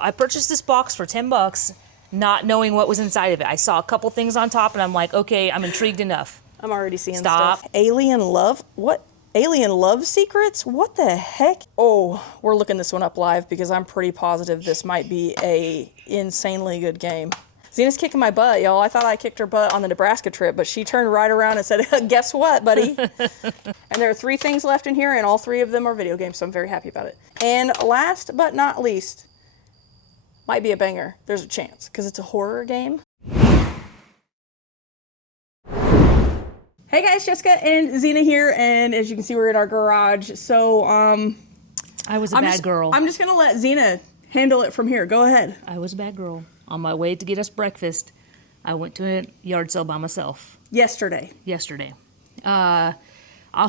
I purchased this box for $10, not knowing what was inside of it. I saw a couple things on top and I'm like, okay, I'm intrigued enough. I'm already seeing Stop. stuff. Alien Love? What? Alien Love Secrets? What the heck? Oh, we're looking this one up live because I'm pretty positive this might be a insanely good game. Zena's kicking my butt, y'all. I thought I kicked her butt on the Nebraska trip, but she turned right around and said, guess what, buddy? And there are 3 things left in here, and all 3 of them are video games, so I'm very happy about it. And last but not least, might be a banger. There's a chance, because it's a horror game. Hey guys, Jessica and Zena here, and as you can see, we're in our garage. So, I was a bad girl. I'm just gonna let Zena handle it from here. Go ahead. I was a bad girl. On my way to get us breakfast, I went to a yard sale by myself. Yesterday. I'll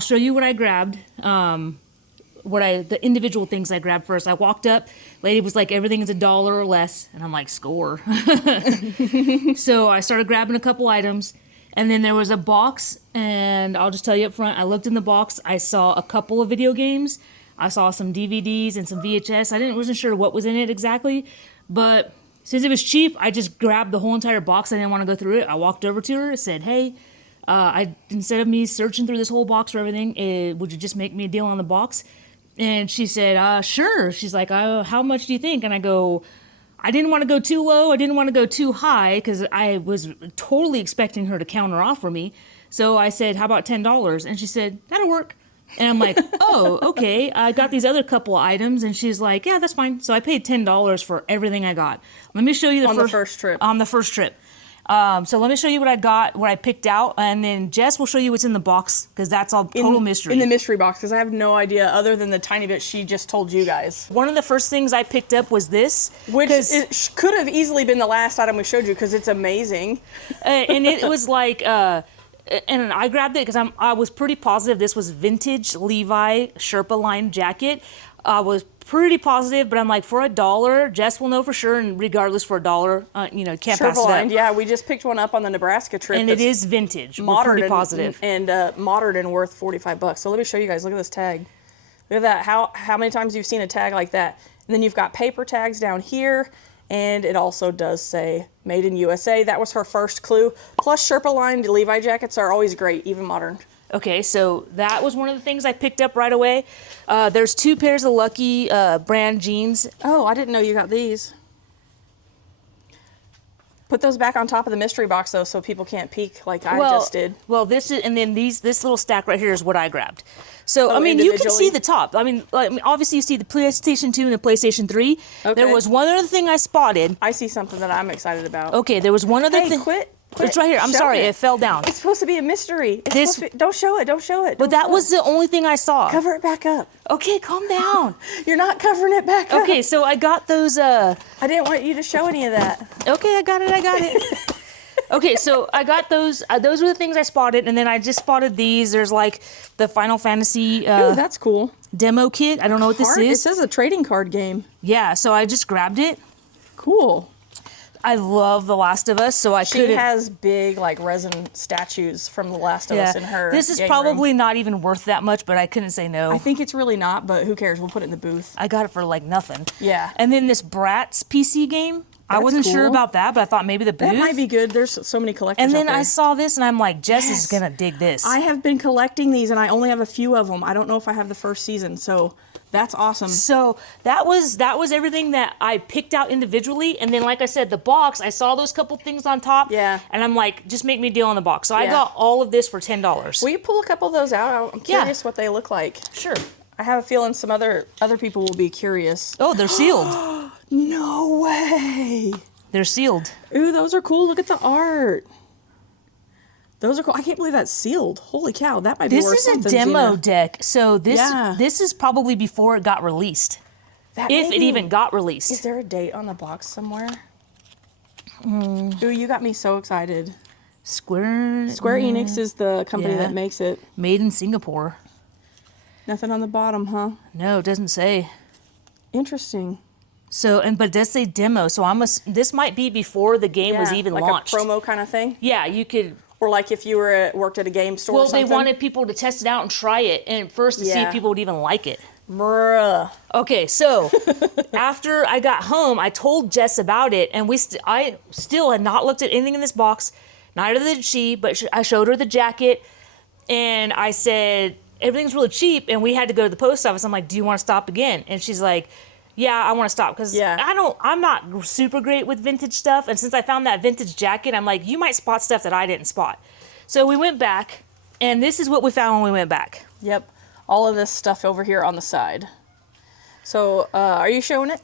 show you what I grabbed. The individual things I grabbed first. I walked up, lady was like, everything is $1 or less, and I'm like, score. So I started grabbing a couple items, and then there was a box, and I'll just tell you up front, I looked in the box, I saw a couple of video games, I saw some DVDs and some VHS. wasn't sure what was in it exactly, but since it was cheap, I just grabbed the whole entire box. I didn't want to go through it. I walked over to her and said, hey, instead of me searching through this whole box for everything, would you just make me a deal on the box? And she said, sure. She's like, how much do you think? And I go, I didn't want to go too low. I didn't want to go too high because I was totally expecting her to counter offer me. So I said, how about $10? And she said, that'll work. And I'm like, oh, okay. I got these other couple of items. And she's like, yeah, that's fine. So I paid $10 for everything I got. Let me show you on the first trip. On the first trip. So let me show you what I got, what I picked out. And then Jess will show you what's in the box because that's all total mystery. In the mystery box because I have no idea other than the tiny bit she just told you guys. One of the first things I picked up was this. Which it could have easily been the last item we showed you because it's amazing. And it was like... and I grabbed it because I was pretty positive this was vintage Levi Sherpa line jacket. I was pretty positive, but I'm like, for $1, Jess will know for sure, and regardless for $1, can't pass it up. Yeah, we just picked one up on the Nebraska trip. And it is vintage. Modern, we're pretty positive. And modern and worth $45. So let me show you guys. Look at this tag. Look at that. How many times you've seen a tag like that? And then you've got paper tags down here. And it also does say Made in USA. That was her first clue. Plus Sherpa lined Levi jackets are always great, even modern. Okay, so that was one of the things I picked up right away. There's 2 pairs of Lucky brand jeans. Oh, I didn't know you got these. Put those back on top of the mystery box though, so people can't peek like I just did. Well, this is, and then this little stack right here is what I grabbed. So, I mean, you can see the top. I mean, obviously you see the PlayStation 2 and the PlayStation 3. Okay. There was one other thing I spotted. I see something that I'm excited about. Okay, there was one other thing. Quit. It's right here. I'm sorry, it fell down. It's supposed to be a mystery. Don't show it. Don't show it. But that was the only thing I saw. Cover it back up. Okay, calm down. You're not covering it back up. Okay, so I got those. I didn't want you to show any of that. Okay, I got it. Okay, so I got those. Those were the things I spotted, and then I just spotted these. There's like the Final Fantasy. Ooh, that's cool. Demo kit. I don't know what this is. It says a trading card game. Yeah, so I just grabbed it. Cool. I love The Last of Us, so I could. She has big like resin statues from The Last of Us in her. This is probably not even worth that much, but I couldn't say no. I think it's really not, but who cares? We'll put it in the booth. I got it for like nothing. Yeah. And then this Bratz PC game. I wasn't sure about that, but I thought maybe the booth. That might be good. There's so many collectors And then out there. I saw this, and I'm like, Jess is gonna dig this. I have been collecting these, and I only have a few of them. I don't know if I have the first season, so that's awesome. So that was everything that I picked out individually, and then like I said, the box. I saw those couple things on top. Yeah. And I'm like, just make me a deal on the box. So I got all of this for $10. Will you pull a couple of those out? I'm curious what they look like. Sure. I have a feeling some other people will be curious. Oh, they're sealed. No way. They're sealed. Ooh, those are cool. Look at the art. Those are cool. I can't believe that's sealed. Holy cow, that might be worth something. This is a demo deck, so this is probably before it got released. If it even got released. Is there a date on the box somewhere? Ooh, you got me so excited. Square Enix is the company that makes it. Made in Singapore. Nothing on the bottom, huh? No, it doesn't say. Interesting. So, but it does say demo, so this might be before the game was even launched. Like a promo kind of thing? Yeah, you could. Or like if you worked at a game store or something. Well, they wanted people to test it out and try it, and first to see if people would even like it. Bruh. Okay, so after I got home, I told Jess about it, and I still had not looked at anything in this box. Neither did she, but I showed her the jacket, and I said, everything's really cheap, and we had to go to the post office. I'm like, do you want to stop again? And she's like, yeah, I want to stop, because I'm not super great with vintage stuff, and since I found that vintage jacket, I'm like, you might spot stuff that I didn't spot. So we went back, and this is what we found when we went back. Yep. All of this stuff over here on the side. So, are you showing it?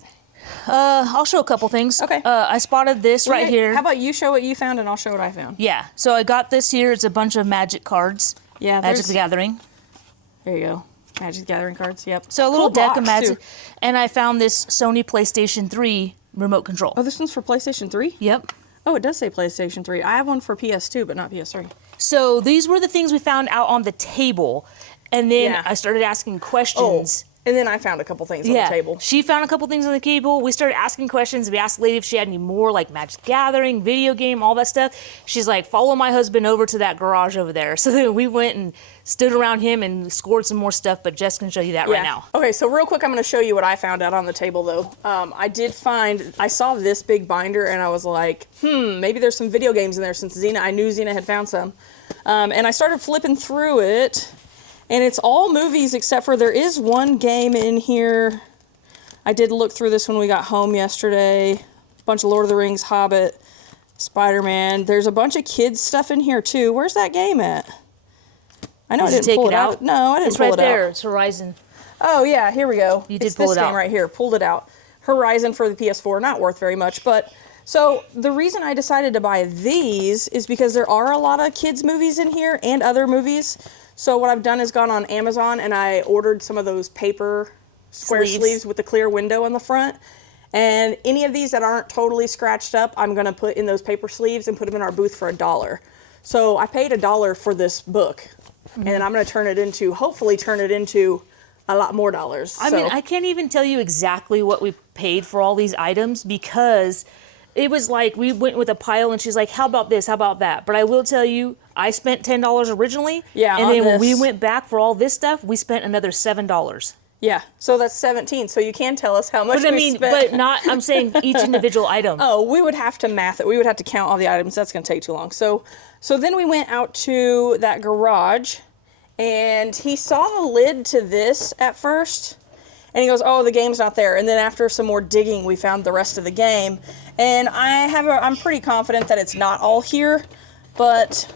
I'll show a couple things. Okay. I spotted this right here. How about you show what you found and I'll show what I found? Yeah. So I got this here. It's a bunch of Magic cards. Yeah. Magic the Gathering. There you go. Magic the Gathering cards. Yep. So a little deck of Magic. Too. And I found this Sony PlayStation 3 remote control. Oh, this one's for PlayStation 3? Yep. Oh, it does say PlayStation 3. I have one for PS2, but not PS3. So these were the things we found out on the table. And then I started asking questions. Oh, and then I found a couple things on the table. She found a couple things on the table. We started asking questions. We asked the lady if she had any more, like Magic Gathering, video game, all that stuff. She's like, follow my husband over to that garage over there. So then we went and stood around him and scored some more stuff, but Jess can show you that right now. Okay, so real quick, I'm going to show you what I found out on the table, though. I saw this big binder, and I was like, maybe there's some video games in there, since I knew Xena had found some. And I started flipping through it. And it's all movies, except for there is one game in here. I did look through this when we got home yesterday. A bunch of Lord of the Rings, Hobbit, Spider-Man. There's a bunch of kids stuff in here, too. Where's that game at? I know I didn't pull it out. No, I didn't pull it out. It's right there. It's Horizon. Oh, yeah. Here we go. You did pull it out. It's this game right here. Pulled it out. Horizon for the PS4. Not worth very much, but... So the reason I decided to buy these is because there are a lot of kids' movies in here and other movies. So what I've done is gone on Amazon and I ordered some of those paper square sleeves with the clear window on the front. And any of these that aren't totally scratched up, I'm going to put in those paper sleeves and put them in our booth for $1. So I paid $1 for this book. Mm-hmm. And I'm going to hopefully turn it into a lot more dollars. I mean, I can't even tell you exactly what we paid for all these items, because it was like we went with a pile and she's like, how about this? How about that? But I will tell you, I spent $10 originally. Yeah. And then when we went back for all this stuff, we spent another $7. Yeah. So that's 17. So you can tell us how much we spent. But not, I'm saying each individual item. Oh, we would have to math it. We would have to count all the items. That's going to take too long. So then we went out to that garage and he saw the lid to this at first. And he goes, oh, the game's not there. And then after some more digging, we found the rest of the game. And I'm pretty confident that it's not all here, but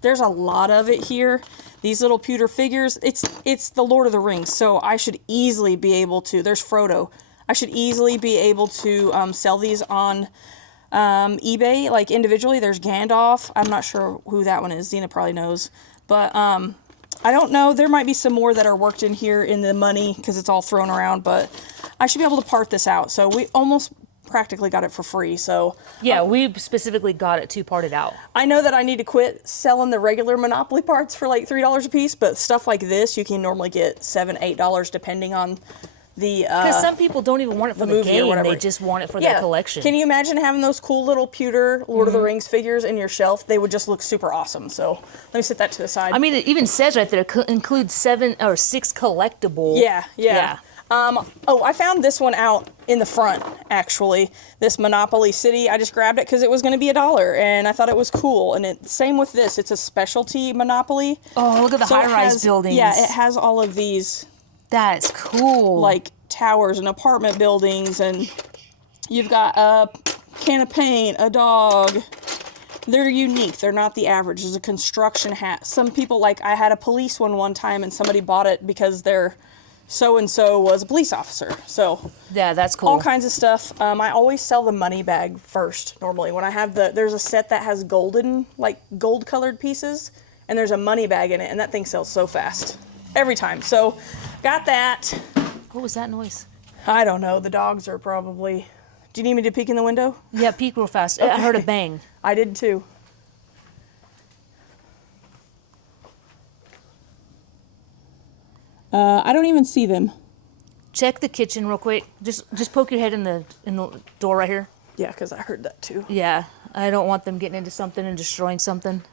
there's a lot of it here. These little pewter figures, it's the Lord of the Rings, so I should easily be able to, there's Frodo. I should easily be able to sell these on eBay, like individually. There's Gandalf. I'm not sure who that one is. Xena probably knows. But I don't know. There might be some more that are worked in here in the money because it's all thrown around, but I should be able to part this out. So we almost practically got it for free. So yeah, we specifically got it two-parted out. I know that I need to quit selling the regular Monopoly parts for like $3 a piece, but stuff like this you can normally get $7, $8 depending on the because some people don't even want it for the movie game, or whatever. they just want it for their collection. Can you imagine having those cool little pewter Lord of the Rings figures in your shelf? They would just look super awesome. So let me set that to the side. I mean, it even says right there it includes 7 or 6 collectible. Yeah. I found this one out in the front, actually. This Monopoly City. I just grabbed it because it was going to be $1, and I thought it was cool. And same with this. It's a specialty Monopoly. Oh, look at the high-rise buildings. Yeah, it has all of these. That's cool. Like towers and apartment buildings, and you've got a can of paint, a dog. They're unique. They're not the average. There's a construction hat. Some people, like I had a police one time, and somebody bought it because they're so-and-so was a police officer. So yeah, that's cool. All kinds of stuff. I always sell the money bag first, normally. When I have there's a set that has gold-colored pieces, and there's a money bag in it, and that thing sells so fast. Every time. So, got that. What was that noise? I don't know. The dogs are probably... Do you need me to peek in the window? Yeah, peek real fast. Okay. I heard a bang. I did too. I don't even see them. Check the kitchen real quick. Just poke your head in the door right here. Yeah, because I heard that too. Yeah, I don't want them getting into something and destroying something.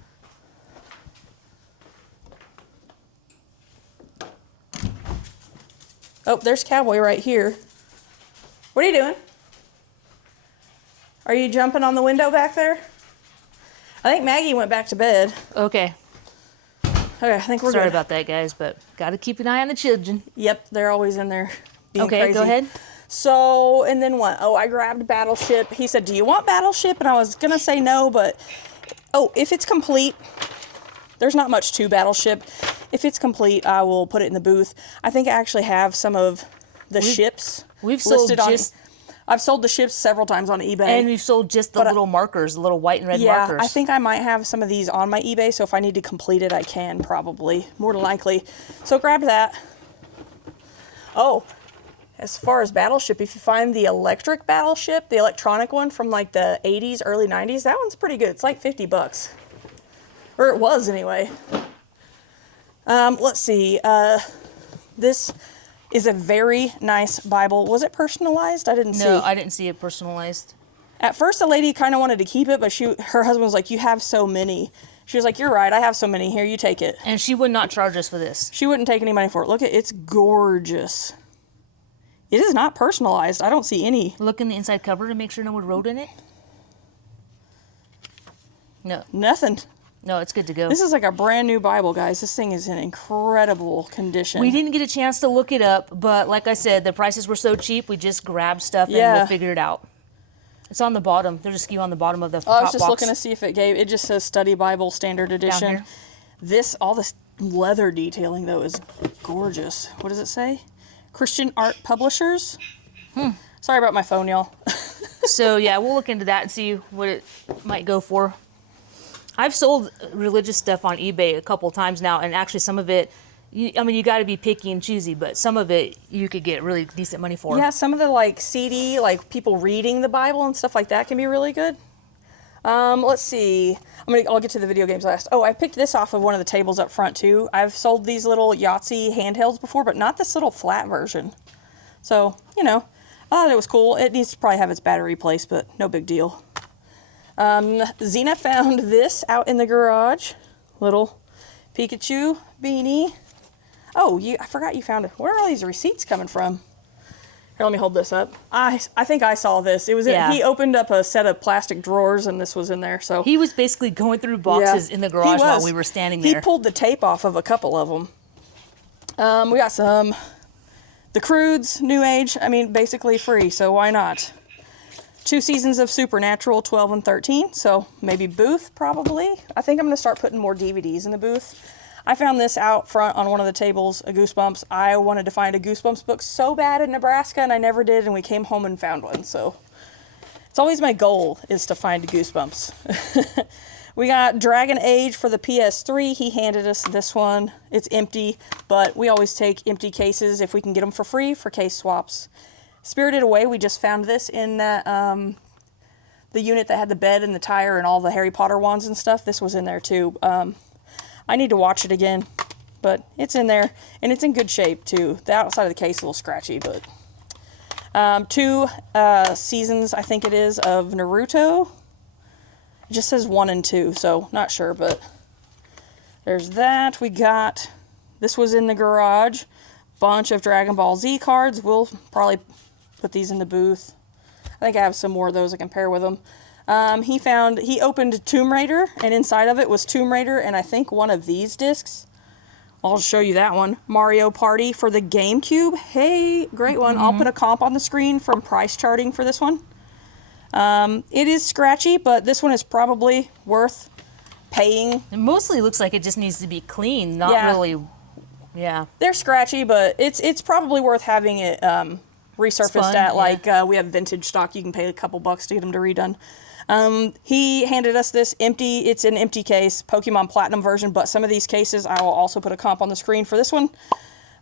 Oh, there's Cowboy right here. What are you doing? Are you jumping on the window back there? I think Maggie went back to bed. Okay. Okay, I think we're Sorry good. about that, guys, but got to keep an eye on the children. Yep, they're always in there being Okay, crazy. go ahead. So, and then what? Oh, I grabbed Battleship. He said, do you want Battleship? And I was going to say no, but, oh, if it's complete, there's not much to Battleship. If it's complete, I will put it in the booth. I think I actually have some of the ships We've sold listed on. just, I've sold the ships several times on eBay. and we've sold just the little markers, the little white and red markers. I think I might have some of these on my eBay, so if I need to complete it, I can probably, more than likely. So grab that. Oh, as far as Battleship, if you find the electric Battleship, the electronic one from like the 80s, early 90s, that one's pretty good. It's like $50. Or it was anyway. Let's see. This is a very nice Bible. Was it personalized? I didn't see. No, I didn't see it personalized. At first, the lady kind of wanted to keep it, but her husband was like, you have so many. She was like, you're right, I have so many. Here, you take it. And she would not charge us for this. She wouldn't take any money for it. Look, it's gorgeous. It is not personalized. I don't see any. Look in the inside cover to make sure no one wrote in it. No. Nothing. No, it's good to go. This is like a brand new Bible, guys. This thing is in incredible condition. We didn't get a chance to look it up, but like I said, the prices were so cheap, we just grabbed stuff and we'll figure it out. It's on the bottom. There's a SKU on the bottom of the top box. I was just looking to see if it just says Study Bible Standard Edition. All this leather detailing, though, is gorgeous. What does it say? Christian Art Publishers? Sorry about my phone, y'all. So, yeah, we'll look into that and see what it might go for. I've sold religious stuff on eBay a couple times now, and actually some of it, you got to be picky and choosy, but some of it you could get really decent money for. Yeah, some of the CD, like people reading the Bible and stuff like that can be really good. Let's see. I'll get to the video games last. Oh, I picked this off of one of the tables up front too. I've sold these little Yahtzee handhelds before, but not this little flat version. So, I thought it was cool. It needs to probably have its battery replaced, but no big deal. Xena found this out in the garage. Little Pikachu beanie. Oh, I forgot you found it. Where are all these receipts coming from? Here, let me hold this up. I think I saw this. It was he opened up a set of plastic drawers and this was in there. So he was basically going through boxes in the garage while we were standing there. He pulled the tape off of a couple of them. We got the Crudes, New Age. Basically free, so why not? 2 seasons of Supernatural, 12 and 13. So maybe booth, probably. I think I'm going to start putting more DVDs in the booth. I found this out front on one of the tables, a Goosebumps. I wanted to find a Goosebumps book so bad in Nebraska, and I never did, and we came home and found one. So it's always my goal is to find Goosebumps. We got Dragon Age for the PS3. He handed us this one. It's empty, but we always take empty cases if we can get them for free for case swaps. Spirited Away, we just found this in that, the unit that had the bed and the tire and all the Harry Potter wands and stuff. This was in there too. I need to watch it again, but it's in there, and it's in good shape too. The outside of the case is a little scratchy, but 2 seasons, I think it is, of Naruto. It just says 1 and 2, so not sure, but there's that. We got, this was in the garage, bunch of Dragon Ball Z cards. We'll probably put these in the booth. I think I have some more of those I can pair with them. He opened Tomb Raider, and inside of it was Tomb Raider, and I think one of these discs. I'll show you that one. Mario Party for the GameCube. Hey, great one. I'll put a comp on the screen from price charting for this one. It is scratchy, but this one is probably worth paying. It mostly looks like it just needs to be clean, not really. Yeah. They're scratchy, but it's probably worth having it resurfaced at we have vintage stock. You can pay a couple bucks to get them to redone. He handed us this empty, it's an empty case, Pokemon Platinum version, but some of these cases, I will also put a comp on the screen for this one,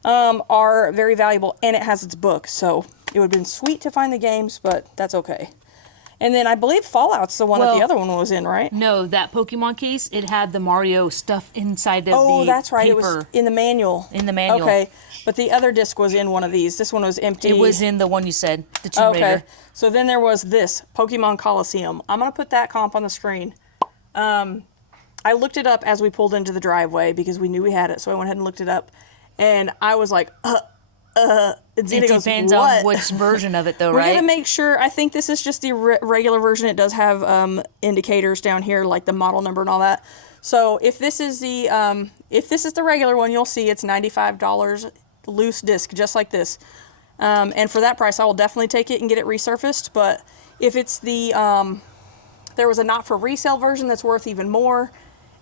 are very valuable, and it has its book, so it would have been sweet to find the games, but that's okay. And then I believe Fallout's the one that the other one was in, right? No, that Pokemon case, it had the Mario stuff inside of the Oh, that's right. paper. It was in the manual. In the manual. Okay. But the other disc was in one of these. This one was empty. It was in the one you said, the Tomb Raider. Okay. So then there was this, Pokemon Coliseum. I'm going to put that comp on the screen. I looked it up as we pulled into the driveway because we knew we had it. So I went ahead and looked it up. And I was like, And It Zena goes, depends what? on which version of it, though, We're right? gonna make sure. I think this is just the regular version. It does have indicators down here, like the model number and all that. So if this is the regular one, you'll see it's $95 loose disc, just like this. And for that price, I will definitely take it and get it resurfaced. But if it's the there was a not for resale version that's worth even more,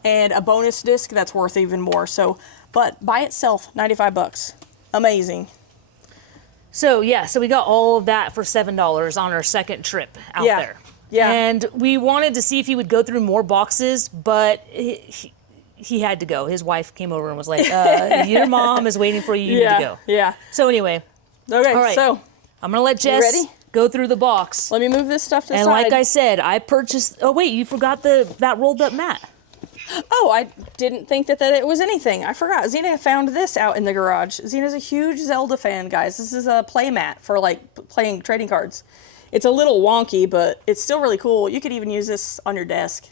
and a bonus disc that's worth even more. So, but by itself, $95, amazing. So yeah, so we got all of that for $7 on our second trip out there. Yeah. And we wanted to see if he would go through more boxes, but he had to go. His wife came over and was like, your mom is waiting for you. You need to go. Yeah. So anyway. Okay, all right. so I'm going to let Jess ready? go through the box. Let me move this stuff to the and side. like I said, I purchased... Oh, wait, you forgot that rolled up mat. Oh, I didn't think that it was anything. I forgot. Xena found this out in the garage. Xena's a huge Zelda fan, guys. This is a play mat for, like, playing trading cards. It's a little wonky, but it's still really cool. You could even use this on your desk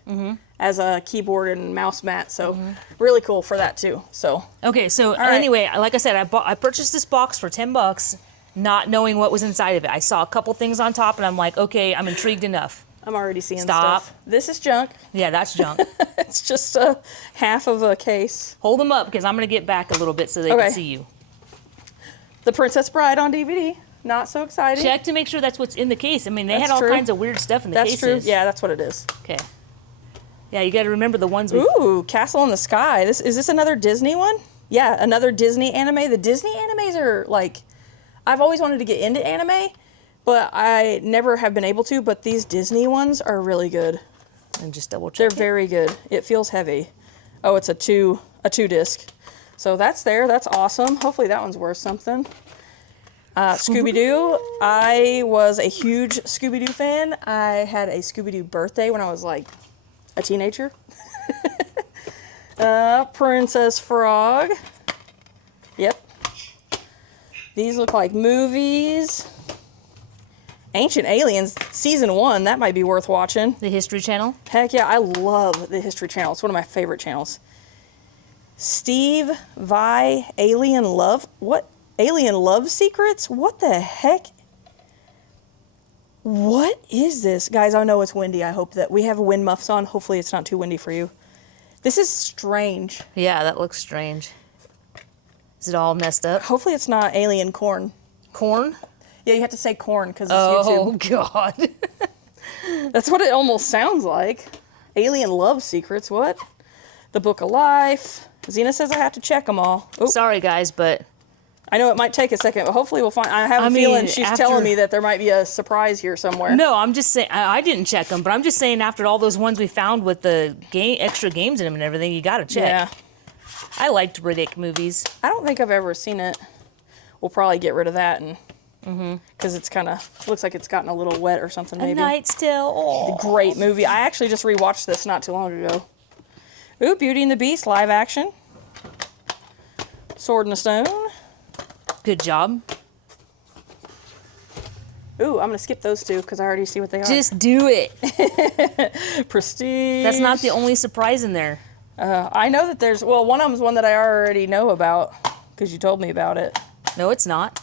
as a keyboard and mouse mat. So, really cool for that, too. So Okay, so right. anyway, like I said, I purchased this box for $10, not knowing what was inside of it. I saw a couple things on top, and I'm like, okay, I'm intrigued enough. I'm already seeing Stop. stuff. This is junk. Yeah, that's junk. It's just a half of a case. Hold them up, because I'm going to get back a little bit so they Okay. can see you. The Princess Bride on DVD. Not so exciting. Check to make sure that's what's in the case. I mean, they That's had all true. kinds of weird stuff in the That's cases. true. Yeah, that's what it is. Okay. Yeah, you got to remember the ones we... Ooh, Castle in the Sky. Is this another Disney one? Yeah, another Disney anime. The Disney animes are like, I've always wanted to get into anime, but I never have been able to. But these Disney ones are really good. And just double check. They're it. very good. It feels heavy. Oh, it's a two disc. So that's there. That's awesome. Hopefully that one's worth something. Scooby-Doo. I was a huge Scooby-Doo fan. I had a Scooby-Doo birthday when I was like a teenager. Princess Frog. Yep. These look like movies. Ancient Aliens, Season 1. That might be worth watching. The History Channel. Heck yeah, I love the History Channel. It's one of my favorite channels. Steve Vai Alien Love. What? Alien Love Secrets? What the heck? What is this? Guys, I know it's windy. I hope that we have wind muffs on. Hopefully it's not too windy for you. This is strange. Yeah, that looks strange. Is it all messed up? Hopefully it's not alien corn. Corn? Yeah, you have to say corn because it's Oh, YouTube. God. That's what it almost sounds like. Alien Love Secrets, what? The Book of Life. Xena says I have to check them all. Oop. Sorry, guys, but... I know it might take a second, but hopefully we'll find... I have a feeling she's telling me that there might be a surprise here somewhere. No, I'm just saying... I didn't check them, but I'm just saying after all those ones we found with the extra games in them and everything, you gotta check. Yeah. I liked Riddick movies. I don't think I've ever seen it. We'll probably get rid of that and... Because it's kind of... Looks like it's gotten a little wet or something, maybe. A Knight's Tale. Oh. Great movie. I actually just rewatched this not too long ago. Ooh, Beauty and the Beast, live action. Sword in the Stone. Good job. Ooh, I'm going to skip those two because I already see what they are. Just do it. Prestige. That's not the only surprise in there. I know that there's... Well, one of them's one that I already know about because you told me about it. No, it's not.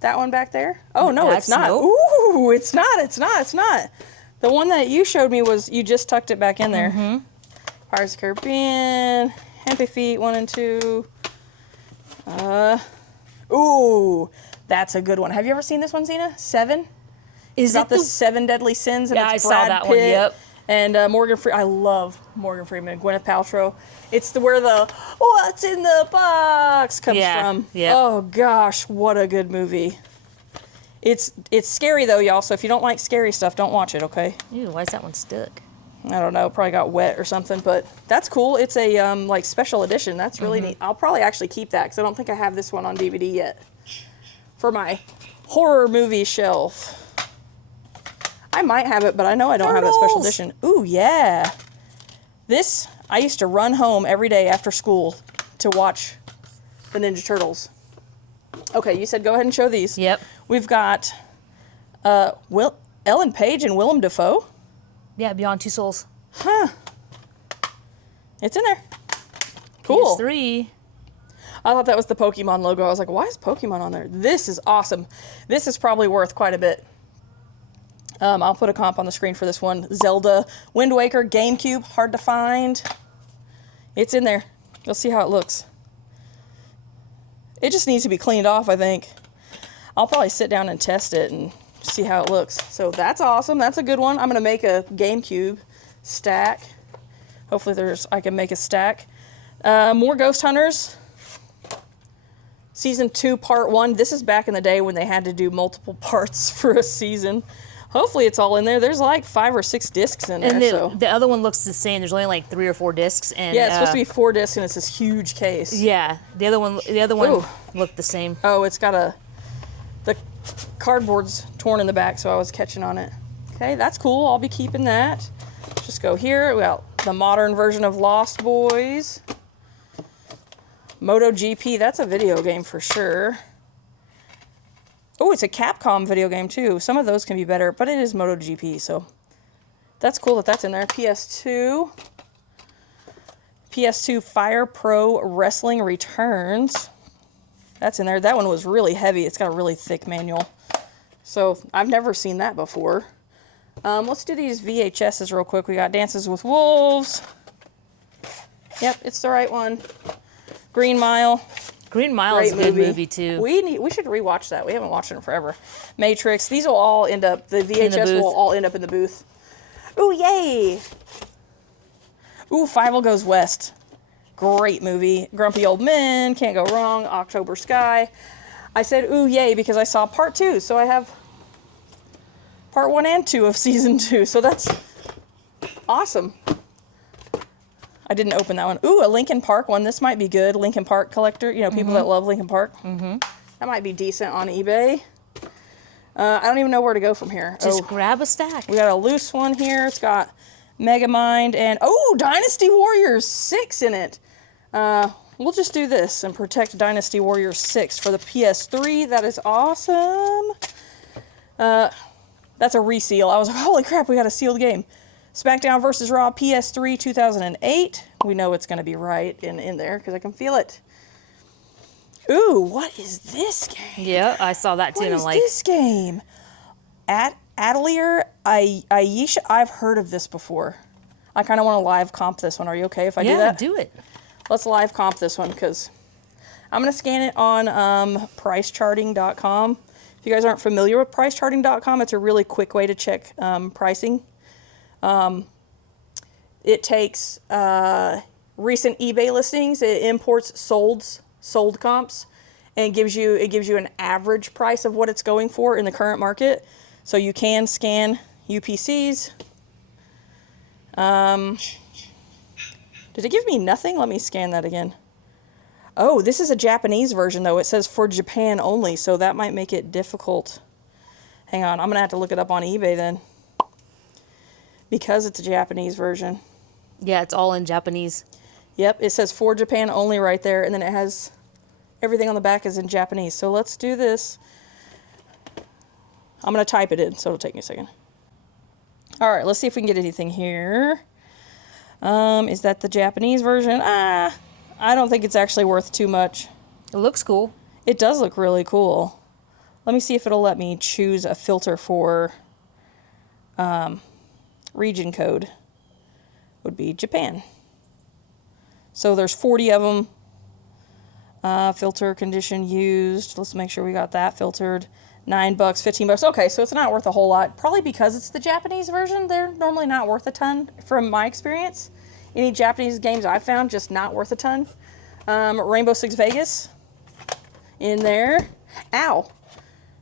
That one back there? Oh, no, That's it's not. nope. Ooh, it's not. The one that you showed me was... You just tucked it back in there. Pirates of the Caribbean. Happy Feet 1 and 2. Ooh, that's a good one. Have you ever seen this one, Xena? 7? Is It's about the 7 deadly sins, and Yeah, it's I Brad saw that Pitt one, yep. and Morgan Freeman. I love Morgan Freeman and Gwyneth Paltrow. It's where the "What's in the box" comes from. Yeah. Oh gosh, what a good movie! It's scary though, y'all. So if you don't like scary stuff, don't watch it. Okay? Ew, why is that one stuck? I don't know. Probably got wet or something, but that's cool. It's a like special edition. That's really neat. I'll probably actually keep that because I don't think I have this one on DVD yet for my horror movie shelf. I might have it, but I know I don't have that special Turtles! edition. Ooh, yeah. This, I used to run home every day after school to watch the Ninja Turtles. Okay, you said go ahead and show these. Yep. We've got Ellen Page and Willem Dafoe. Yeah, Beyond Two Souls. It's in there. Cool. PS3. I thought that was the Pokemon logo. I was like, why is Pokemon on there? This is awesome. This is probably worth quite a bit. I'll put a comp on the screen for this one. Zelda Wind Waker GameCube, hard to find. It's in there. You'll see how it looks. It just needs to be cleaned off, I think. I'll probably sit down and test it and see how it looks. So that's awesome. That's a good one. I'm going to make a GameCube stack. Hopefully I can make a stack. More Ghost Hunters. Season 2, Part 1. This is back in the day when they had to do multiple parts for a season. Hopefully it's all in there. There's like 5 or 6 discs in there. And the other one looks the same. There's only like 3 or 4 discs. And, yeah, it's supposed to be 4 discs, and it's this huge case. Yeah, the other one looked the same. Oh, it's got the cardboard's torn in the back, so I was catching on it. Okay, that's cool. I'll be keeping that. Just go here. We got the modern version of Lost Boys. MotoGP, that's a video game for sure. Oh, it's a Capcom video game too. Some of those can be better, but it is MotoGP, so that's cool that that's in there. PS2 Fire Pro Wrestling Returns. That's in there. That one was really heavy. It's got a really thick manual. So I've never seen that before. Let's do these VHSs real quick. We got Dances with Wolves. Yep, it's the right one. Green Mile. Green Mile is a good movie too. We should rewatch that. We haven't watched it in forever. Matrix. These will all end up, the VHS will all end up in the booth. Ooh, yay! Ooh, Fievel Goes West. Great movie. Grumpy Old Men, can't go wrong. October Sky. I said ooh, yay, because I saw Part 2, so I have Part 1 and 2 of Season 2, so that's awesome. I didn't open that one. Ooh, a Linkin Park one. This might be good. Linkin Park collector. You know, people that love Linkin Park. Mm-hmm. That might be decent on eBay. I don't even know where to go from here. Just grab a stack. We got a loose one here. It's got Megamind and, Dynasty Warriors 6 in it. We'll just do this and protect Dynasty Warriors 6 for the PS3. That is awesome. That's a reseal. I was like, holy crap, we got a sealed game. SmackDown vs. Raw PS3 2008. We know it's going to be right in there because I can feel it. Ooh, what is this game? Yeah, I saw that too. What and is I'm like, this game? Atelier Ayesha. I've heard of this before. I kind of want to live comp this one. Are you okay if I do that? Yeah, do it. Let's live comp this one because I'm going to scan it on pricecharting.com. If you guys aren't familiar with pricecharting.com, it's a really quick way to check pricing. It takes recent eBay listings, it imports sold comps, and gives you an average price of what it's going for in the current market. So you can scan UPCs. Did it give me nothing? Let me scan that again. Oh, this is a Japanese version though. It says for Japan only, so that might make it difficult. Hang on, I'm gonna have to look it up on eBay then. Because it's a Japanese version. Yeah, it's all in Japanese. Yep, it says for Japan only right there, and then it has everything on the back is in Japanese. So let's do this. I'm going to type it in, so it'll take me a second. All right, let's see if we can get anything here. Is that the Japanese version? I don't think it's actually worth too much. It looks cool. It does look really cool. Let me see if it'll let me choose a filter for region code. Would be Japan. So there's 40 of them. Filter condition used. Let's make sure we got that filtered. $9, $15. Okay, so it's not worth a whole lot. Probably because it's the Japanese version. They're normally not worth a ton from my experience. Any Japanese games I've found, just not worth a ton. Rainbow Six Vegas in there. Ow.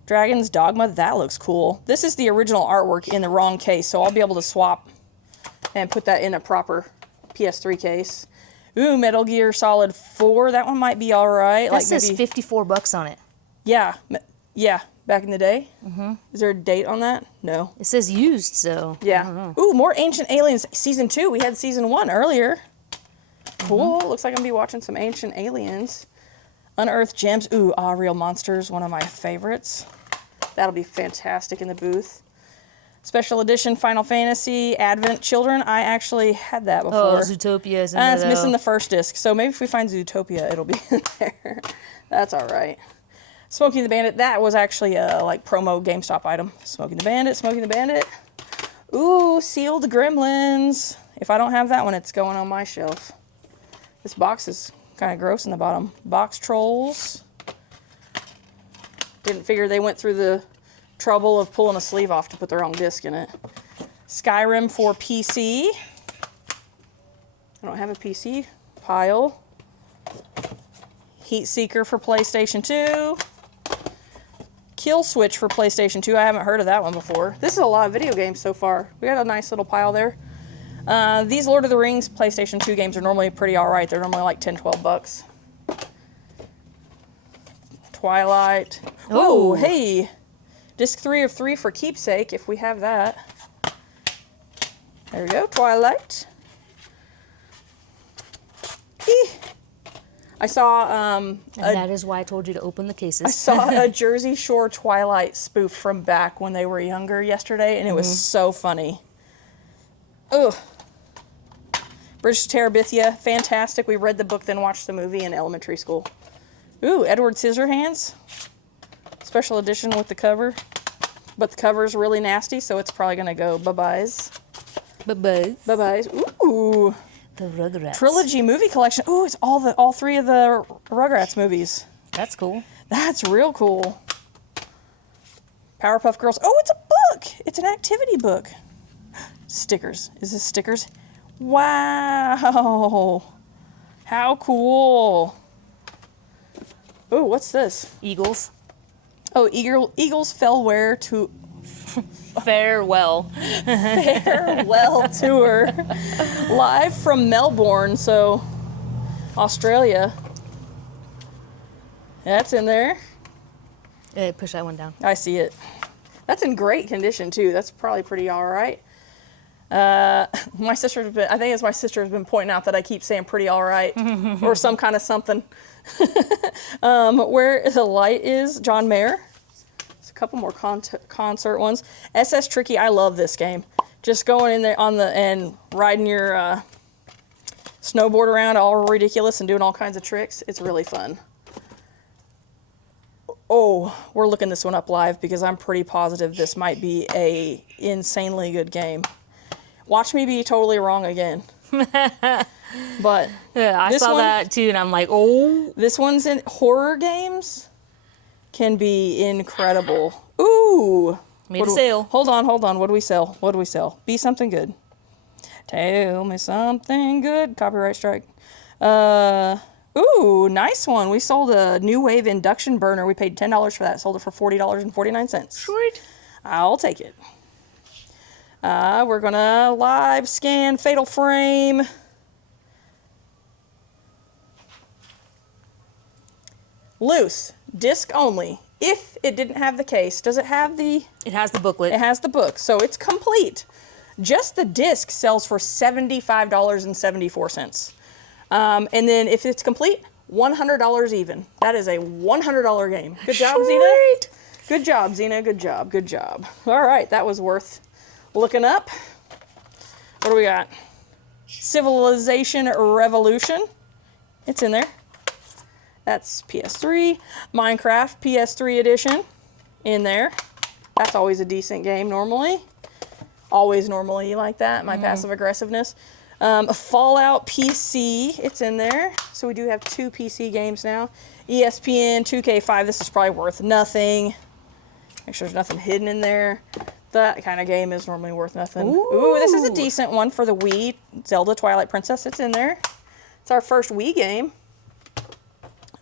Dragon's Dogma, that looks cool. This is the original artwork in the wrong case, so I'll be able to swap and put that in a proper PS3 case. Ooh, Metal Gear Solid 4, that one might be all right. That says maybe $54 on it. Yeah, back in the day. Mm-hmm. Is there a date on that? No. It says used, so yeah. I don't know. Ooh, more Ancient Aliens Season 2. We had Season 1 earlier. Cool. Looks like I'm going to be watching some Ancient Aliens. Unearthed Gems. Ooh, Real Monsters, one of my favorites. That'll be fantastic in the booth. Special edition Final Fantasy Advent Children. I actually had that before. Oh, Zootopia is in there, it's missing though. the first disc, so maybe if we find Zootopia, it'll be in there. That's all right. Smokey the Bandit, that was actually a like promo GameStop item. Smokey the Bandit, Smokey the Bandit. Ooh, Sealed Gremlins. If I don't have that one, it's going on my shelf. This box is kind of gross in the bottom. Box Trolls. Didn't figure they went through the trouble of pulling a sleeve off to put the wrong disc in it. Skyrim for PC. I don't have a PC. Pile. Heat Seeker for PlayStation 2. Kill Switch for PlayStation 2. I haven't heard of that one before. This is a lot of video games so far. We got a nice little pile there. These Lord of the Rings PlayStation 2 games are normally pretty alright. They're normally like 10, 12 bucks. Twilight. Oh, hey. Disc 3 of 3 for keepsake, if we have that. There we go, Twilight. Eeh. I saw... and that is why I told you to open the cases. I saw a Jersey Shore Twilight spoof from back when they were younger yesterday, and it was so funny. Ugh. British Terabithia, fantastic. We read the book, then watched the movie in elementary school. Ooh, Edward Scissorhands. Special edition with the cover. But the cover is really nasty, so it's probably going to go bye-byes. Bye-bye. Bye-byes. Ooh. The Rugrats. Trilogy movie collection. Ooh, it's all 3 of the Rugrats movies. That's cool. That's real cool. Powerpuff Girls. Oh, it's a book. It's an activity book. Stickers. Is this stickers? Wow. How cool. Oh, what's this? Eagles. Oh, Eagles Farewell to Farewell. Farewell Tour. Live from Melbourne, so Australia. That's in there. Hey, push that one down. I see it. That's in great condition too. That's probably pretty all right. My sister's been, I think it's my sister has been pointing out that I keep saying pretty all right or some kind of something. Where the Light is, John Mayer. There's a couple more concert ones. SS Tricky, I love this game. Just going in there and riding your snowboard around all ridiculous and doing all kinds of tricks. It's really fun. Oh, we're looking this one up live because I'm pretty positive this might be a insanely good game. Watch me be totally wrong again. But yeah, I saw that too, and I'm like, oh. This one's in horror games can be incredible. Ooh. Made a sale. Hold on. What do we sell? Be something good. Tell me something good. Copyright strike. Ooh, nice one. We sold a New Wave induction burner. We paid $10 for that. Sold it for $40.49. Sweet. I'll take it. We're gonna live scan Fatal Frame. Loose, disc only. If it didn't have the case, does it have the... It has the booklet. It has the book, so it's complete. Just the disc sells for $75.74. And then if it's complete, $100 even. That is a $100 game. Good job, Xena. Good job, Xena. Good job. All right, that was worth looking up. What do we got? Civilization Revolution. It's in there. That's PS3. Minecraft PS3 edition in there. That's always a decent game normally. Always normally like that, my passive aggressiveness. Fallout PC, it's in there. So we do have 2 PC games now. ESPN 2K5, this is probably worth nothing. Make sure there's nothing hidden in there. That kind of game is normally worth nothing. Ooh, this is a decent one for the Wii. Zelda Twilight Princess, it's in there. It's our first Wii game.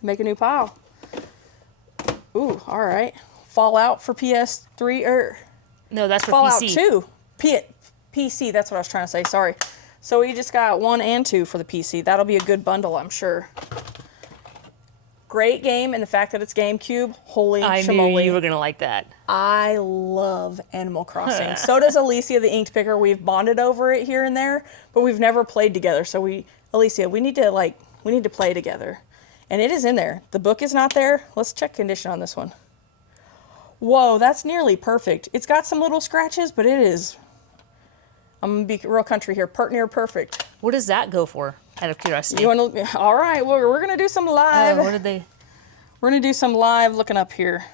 Make a new pile. Ooh, all right. Fallout for PS3, or... No, that's for Fallout PC. 2. PC, that's what I was trying to say, sorry. So we just got 1 and 2 for the PC. That'll be a good bundle, I'm sure. Great game, and the fact that it's GameCube, holy I shamoly. knew you were going to like that. I love Animal Crossing. So does Alicia the Inked Picker. We've bonded over it here and there, but we've never played together. So Alicia, we need to play together. And it is in there. The book is not there. Let's check condition on this one. Whoa, that's nearly perfect. It's got some little scratches, but it is, I'm going to be real country here, pert near perfect. What does that go for, out of curiosity? You want to, all right, well, we're going to do some live. Oh, what did they? We're going to do some live looking up here.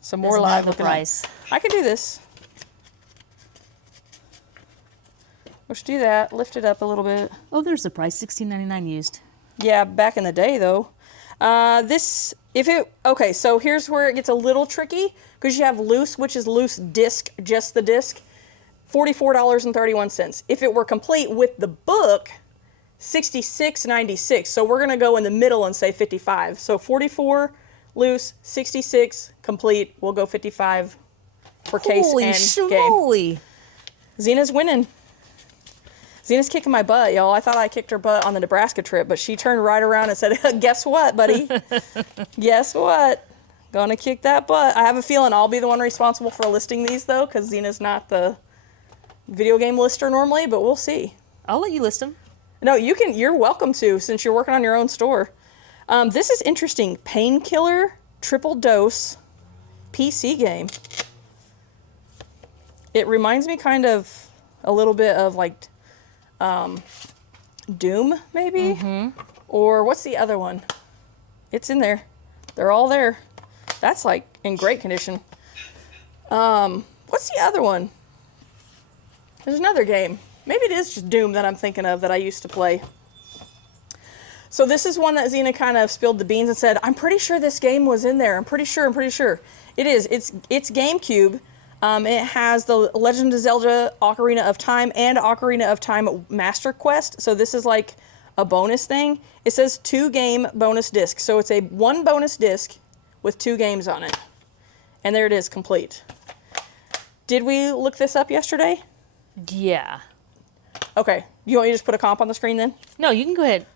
Some more Doesn't live have the looking price. up. I can do this. Let's do that. Lift it up a little bit. Oh, there's the price, $16.99 used. Yeah, back in the day though. Okay, so here's where it gets a little tricky because you have loose, which is loose disc, just the disc, $44.31. If it were complete with the book, $66.96. So we're gonna go in the middle and say 55. So 44 loose, 66 complete. We'll go 55 for case Holy and schmoly. game. Zena's winning. Zena's kicking my butt, y'all. I thought I kicked her butt on the Nebraska trip, but she turned right around and said, guess what, buddy? Guess what? Gonna kick that butt. I have a feeling I'll be the one responsible for listing these, though, because Zena's not the video game lister normally, but we'll see. I'll let you list them. No, you're welcome to, since you're working on your own store. This is interesting. Painkiller Triple Dose PC game. It reminds me kind of a little bit of like Doom, maybe? Mm-hmm. Or what's the other one? It's in there. They're all there. That's like in great condition. What's the other one? There's another game. Maybe it is just Doom that I'm thinking of that I used to play. So this is one that Zena kind of spilled the beans and said, I'm pretty sure this game was in there. I'm pretty sure. It is. It's GameCube. It has the Legend of Zelda Ocarina of Time and Ocarina of Time Master Quest. So this is like a bonus thing. It says 2 game bonus disc. So it's a 1 bonus disc with 2 games on it. And there it is, complete. Did we look this up yesterday? Yeah. Okay. You want me to just put a comp on the screen then? No, you can go ahead.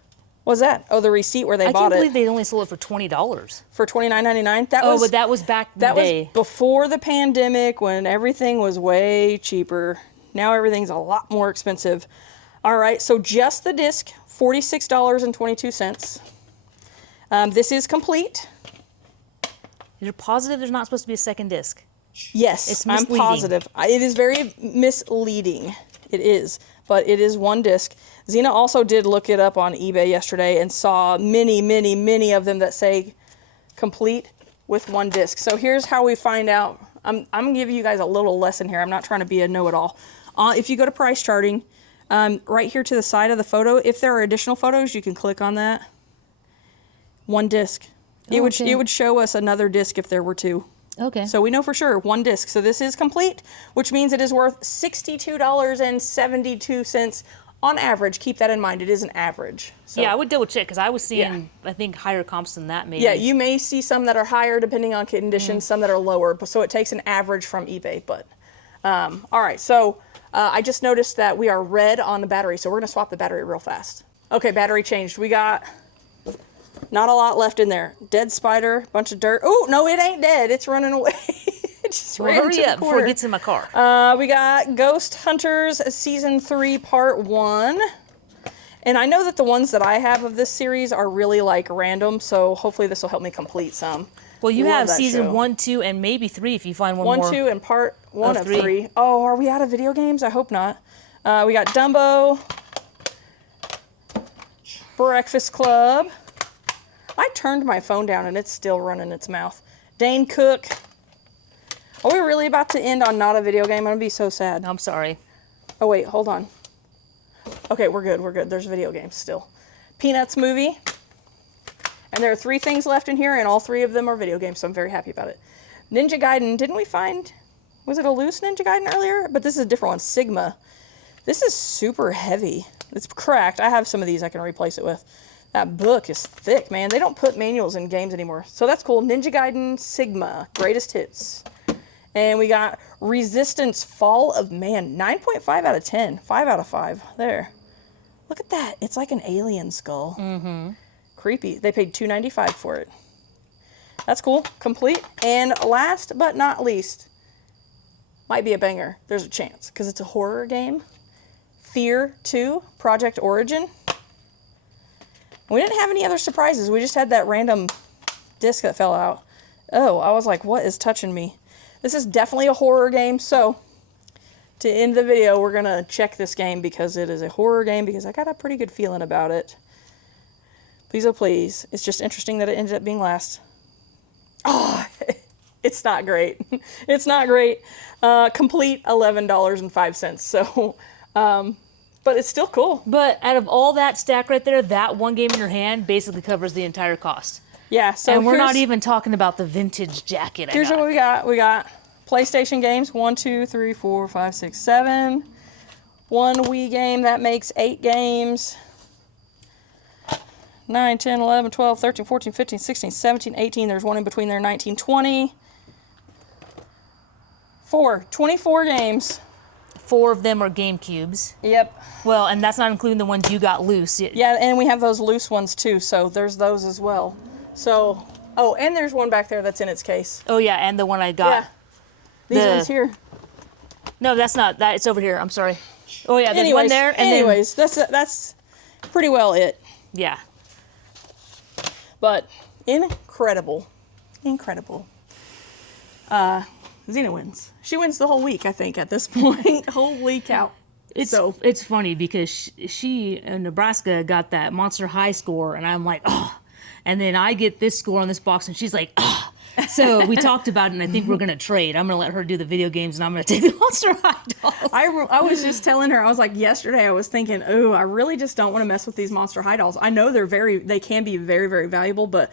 What's that? Oh, the receipt where they I bought can't believe it. they only sold it for $20. For $29.99? But that was back in the day. That was before the pandemic when everything was way cheaper. Now everything's a lot more expensive. All right, so just the disc, $46.22. This is complete. You're positive there's not supposed to be a second disc? Yes, It's I'm misleading. positive. It is very misleading. It is, but it is 1 disc. Zena also did look it up on eBay yesterday and saw many of them that say complete with 1 disc. So here's how we find out. I'm going to give you guys a little lesson here. I'm not trying to be a know-it-all. If you go to price charting, right here to the side of the photo, if there are additional photos, you can click on that. 1 disc. It would show us another disc if there were 2. Okay. So we know for sure 1 disc. So this is complete, which means it is worth $62.72 on average. Keep that in mind. It is an average. So, yeah, I would double check because I was seeing, I think, higher comps than that maybe. yeah, you may see some that are higher depending on conditions, some that are lower. But so it takes an average from eBay. But all right. So I just noticed that we are red on the battery. So we're going to swap the battery real fast. Okay, battery changed. We got not a lot left in there. Dead spider, bunch of dirt. Oh, no, it ain't dead. It's running away. It just ran Hurry to the up before corner. it gets in my car. We got Ghost Hunters Season 3 Part 1. And I know that the ones that I have of this series are really like random, so hopefully this will help me complete some. Well, you Love have that season show. 1, 2, and maybe 3 if you find one 1, more. 2, and Part 1 of of 3. 3. Oh, are we out of video games? I hope not. We got Dumbo. Breakfast Club. I turned my phone down and it's still running its mouth. Dane Cook. Are we really about to end on not a video game? I'm going to be so sad. I'm sorry. Oh, wait, hold on. Okay, we're good. There's video games still. Peanuts movie. And there are 3 things left in here, and all 3 of them are video games, so I'm very happy about it. Ninja Gaiden, didn't we find... Was it a loose Ninja Gaiden earlier? But this is a different one. Sigma. This is super heavy. It's cracked. I have some of these I can replace it with. That book is thick, man. They don't put manuals in games anymore. So that's cool. Ninja Gaiden Sigma. Greatest hits. And we got Resistance Fall of Man. 9.5 out of 10. 5 out of 5. There. Look at that. It's like an alien skull. Mm-hmm. Creepy. They paid $2.95 for it. That's cool. Complete. And last but not least, might be a banger. There's a chance because it's a horror game. Fear 2 Project Origin. We didn't have any other surprises. We just had that random disc that fell out. Oh, I was like, what is touching me? This is definitely a horror game, so to end the video, we're gonna check this game because it is a horror game because I got a pretty good feeling about it. Please, oh please. It's just interesting that it ended up being last. Oh, it's not great. It's not great. Complete $11.05. So, but it's still cool. But out of all that stack right there, that one game in your hand basically covers the entire cost. Yeah, so and we're not even talking about the vintage jacket. Here's what we got. We got PlayStation games, 1, 2, 3, 4, 5, 6, 7. One Wii game, that makes 8 games. 9, 10, 11, 12, 13, 14, 15, 16, 17, 18. There's one in between there, 19, 20. 24 games. 4 of them are GameCubes. Yep. Well, and that's not including the ones you got loose. Yeah, and we have those loose ones too, so there's those as well. So, oh, and there's one back there that's in its case. Oh yeah, and the one I got. Yeah. These ones here. No, that's not that. It's over here. I'm sorry. Oh yeah, there's anyways, one there. And anyways, that's pretty well it. Yeah. But incredible. Xena wins. She wins the whole week, I think, at this point. Whole week out. It's funny because she in Nebraska got that Monster High score, and I'm like, oh. And then I get this score on this box, and she's like, oh. So we talked about it, and I think we're going to trade. I'm going to let her do the video games, and I'm going to take the Monster High dolls. I was just telling her, I was like, yesterday I was thinking, oh, I really just don't want to mess with these Monster High dolls. I know they can be very, very valuable, but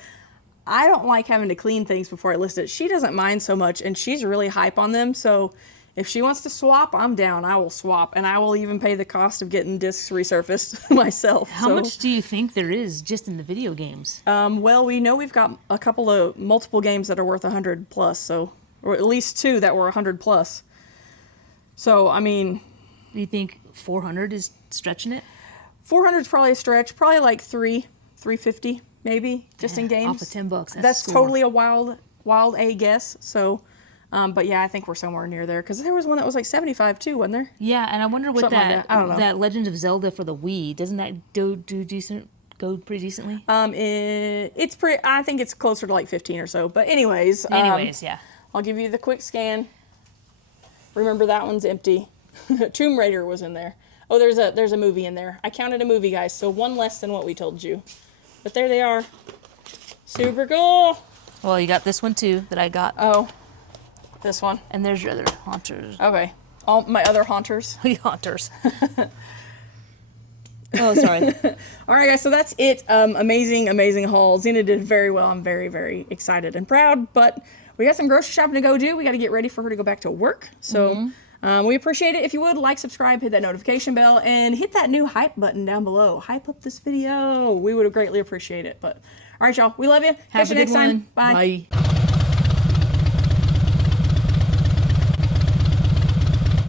I don't like having to clean things before I list it. She doesn't mind so much, and she's really hype on them, so if she wants to swap, I'm down. I will swap, and I will even pay the cost of getting discs resurfaced myself. How much do you think there is just in the video games? Well, we know we've got a couple of multiple games that are worth 100 plus, so, or at least 2 that were 100 plus. So, I mean, do you think 400 is stretching it? 400 is probably a stretch. Probably like 350 maybe, just in games. Off of $10. That's totally a wild A guess. So. But yeah, I think we're somewhere near there because there was one that was like 75 too, wasn't there? Yeah, and I wonder what Something like that. I don't know. that Legend of Zelda for the Wii, doesn't that go pretty decently? It's pretty. I think it's closer to like 15 or so. But anyways, yeah. I'll give you the quick scan. Remember that one's empty. Tomb Raider was in there. Oh, there's a movie in there. I counted a movie, guys, so one less than what we told you. But there they are. Super cool. Well, you got this one too that I got. Oh. This one. And there's your other haunters. Okay. All my other haunters. Haunters. Oh, sorry. All right, guys. So that's it. Amazing haul. Xena did very well. I'm very, very excited and proud. But we got some grocery shopping to go do. We got to get ready for her to go back to work. So we appreciate it. If you would, like, subscribe, hit that notification bell, and hit that new hype button down below. Hype up this video. We would greatly appreciate it. But all right, y'all. We love you. Catch you next time. Bye. Bye.